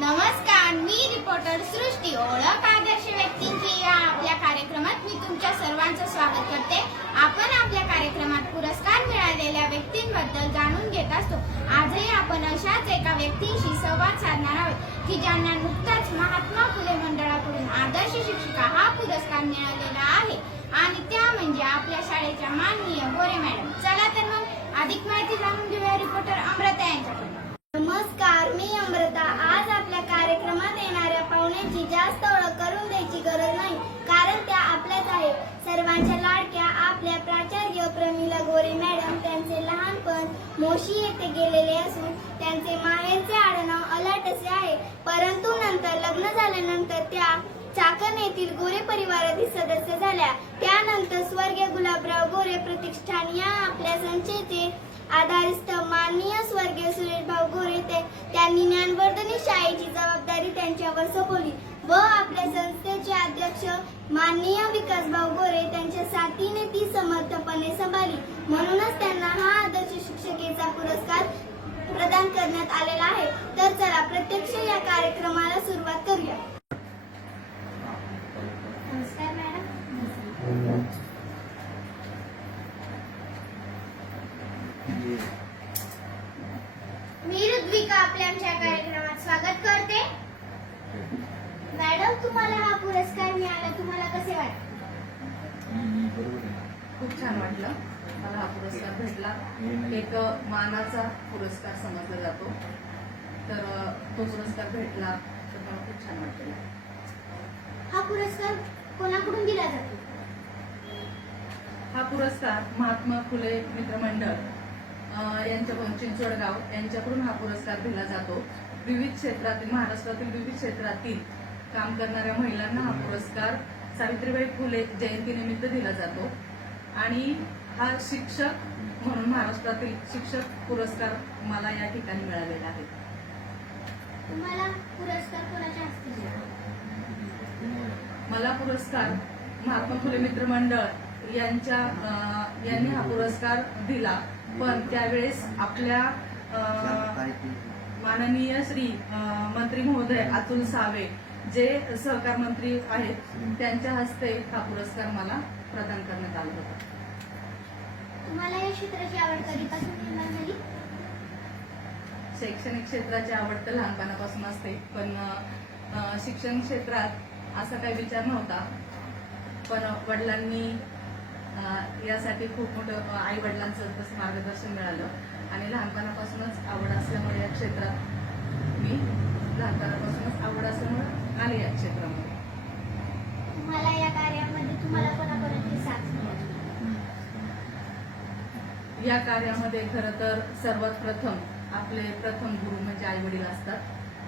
नमस्कार मी रिपोर्टर सृष्टी. ओळख आदर्श व्यक्तींची या आपल्या कार्यक्रमात मी तुमच्या सर्वांचं स्वागत करते. आपण आपल्या कार्यक्रमात पुरस्कार मिळालेल्या व्यक्तींबद्दल जाणून घेत असतो. आजही आपण अशाच एका व्यक्तीशी संवाद साधणार आहोत की ज्यांना नुकताच महात्मा फुले मंडळाकडून आदर्श शिक्षिका हा पुरस्कार मिळालेला आहे. आणि त्या म्हणजे आपल्या शाळेच्या माननीय गोरे मॅडम. चला तर मग अधिक माहिती जाणून घेऊया रिपोर्टर अमृता यांच्याकडून नमस्कार मी अमृता आज आपल्या कार्यक्रमात येणाऱ्या पाहुण्यांची जास्त ओळख करून द्यायची गरज नाही कारण त्या आपल्याच आहे सर्वांच्या लाडक्या आपल्या प्राचार्य प्रमिला गोरे मॅडम त्यांचे लहानपण मोशी येथे गेलेले असून त्यांचे माहेरचे आडनाव अलाटसे आहे. परंतु नंतर लग्न झाल्यानंतर त्या चाकण येथील गोरे परिवारातील सदस्य झाल्या. त्यानंतर स्वर्गीय गुलाबराव गोरे प्रतिष्ठान या आपल्या संस्थेचे आधारस्थ माननीय स्वर्गीय सुरेश भाऊ गोरे ते त्यांनी ज्ञानवर्धनी शाळेची जबाबदारी त्यांच्यावर सोपवली. व आपल्या संस्थेचे अध्यक्ष माननीय विकास भाऊ गोरे त्यांच्या साथीने ती समर्थपणे सांभाळली. म्हणूनच त्यांना हा आदर्श शिक्षकेचा पुरस्कार प्रदान करण्यात आलेला आहे. तर चला प्रत्यक्ष या कार्यक्रमाला सुरुवात करूया. नमस्कार मॅडम. मी ऋत्विका आपल्या आमच्या कार्यक्रमात स्वागत करते. मॅडम तुम्हाला हा पुरस्कार मिळाला. तुम्हाला कसे वाटते खूप छान वाटलं. मला हा पुरस्कार भेटला. एक मानाचा पुरस्कार समजला जातो. तर तो पुरस्कार भेटला. तर मला खूप छान वाटलं. हा पुरस्कार कोणाकडून दिला जातो? हा पुरस्कार महात्मा फुले मित्रमंडळ अं, यांच्याकडून चिंचवडगाव यांच्याकडून हा पुरस्कार दिला जातो. विविध क्षेत्रातील महाराष्ट्रातील विविध क्षेत्रातील काम करणाऱ्या महिलांना हा पुरस्कार सावित्रीबाई फुले जयंतीनिमित्त दिला जातो. आणि हा शिक्षक म्हणून महाराष्ट्रातील शिक्षक पुरस्कार मला या ठिकाणी मिळालेला आहे. तुम्हाला पुरस्कार कोणाच्या हस्ते दिला मला पुरस्कार महात्मा फुले मित्र मंडळ यांच्या यांनी हा पुरस्कार दिला. पण त्यावेळेस आपल्या माननीय श्री मंत्री महोदय अतुल सावे जे सहकार मंत्री आहेत त्यांच्या हस्ते हा पुरस्कार मला प्रदान करण्यात आला होता. तुम्हाला या क्षेत्राची आवड कधीपासून निर्माण झाली? शैक्षणिक क्षेत्राची आवड तर लहानपणापासून असते पण शिक्षण क्षेत्रात असा काही विचार नव्हता. पण वडिलांनी यासाठी खूप मोठं आई वडिलांचं तसं मार्गदर्शन मिळालं. आणि लहानपणापासूनच आवड असल्यामुळे या क्षेत्रात मी लहानपणापासूनच आवड असल्यामुळे आले या क्षेत्रामध्ये. तुम्हाला या कार्यामध्ये तुम्हाला साथ मिळाली? या कार्यामध्ये खरं तर सर्वात प्रथम आपले प्रथम गुरु म्हणजे आई वडील असतात.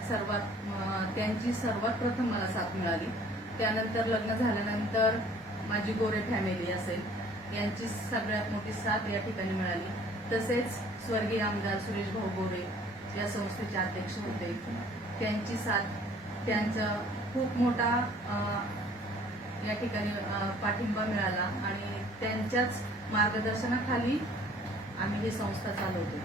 सर्वात त्यांची सर्वात प्रथम मला साथ मिळाली. त्यानंतर लग्न झाल्यानंतर माझी गोरे फॅमिली असेल. यांची सगळ्यात मोठी साथ या ठिकाणी मिळाली. तसेच स्वर्गीय आमदार सुरेश भाऊ गोरे या संस्थेचे अध्यक्ष होते. त्यांची साथ त्यांचा खूप मोठा या ठिकाणी पाठिंबा मिळाला आणि त्यांच्याच मार्गदर्शनाखाली आम्ही ही संस्था चालवतो.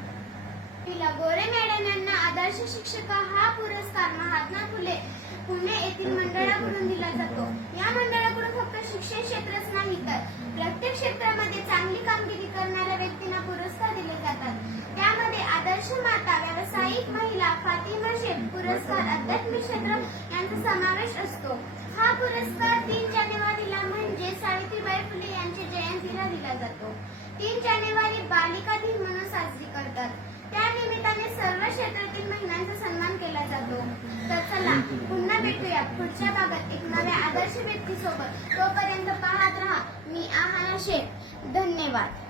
तिला गोरे मॅडम यांना आदर्श शिक्षक हा पुरस्कार महात्मा फुले पुणे येथील मंडळाकडून दिला जातो. या मंडळा फक्त शिक्षण क्षेत्रच नाही तर प्रत्येक क्षेत्रामध्ये चांगली कामगिरी करणाऱ्या व्यक्तींना पुरस्कार दिले जातात त्यामध्ये आदर्श माता व्यावसायिक महिला फातिमा शेख पुरस्कार आध्यात्मिक क्षेत्र यांचा समावेश असतो हा पुरस्कार तीन जानेवारीला म्हणजे सावित्रीबाई फुले यांच्या जयंतीला दिला जातो. तीन जानेवारी बालिका दिन म्हणून साजरी करतात. त्या निमित्ताने सर्व क्षेत्रातील महिलांचा सन्मान केला जातो. तर चला पुन्हा भेटूया. पुढच्या भागात एक नव्या आदर्श व्यक्तीसोबत. तोपर्यंत पाहत राहा मी आहाना शेख धन्यवाद.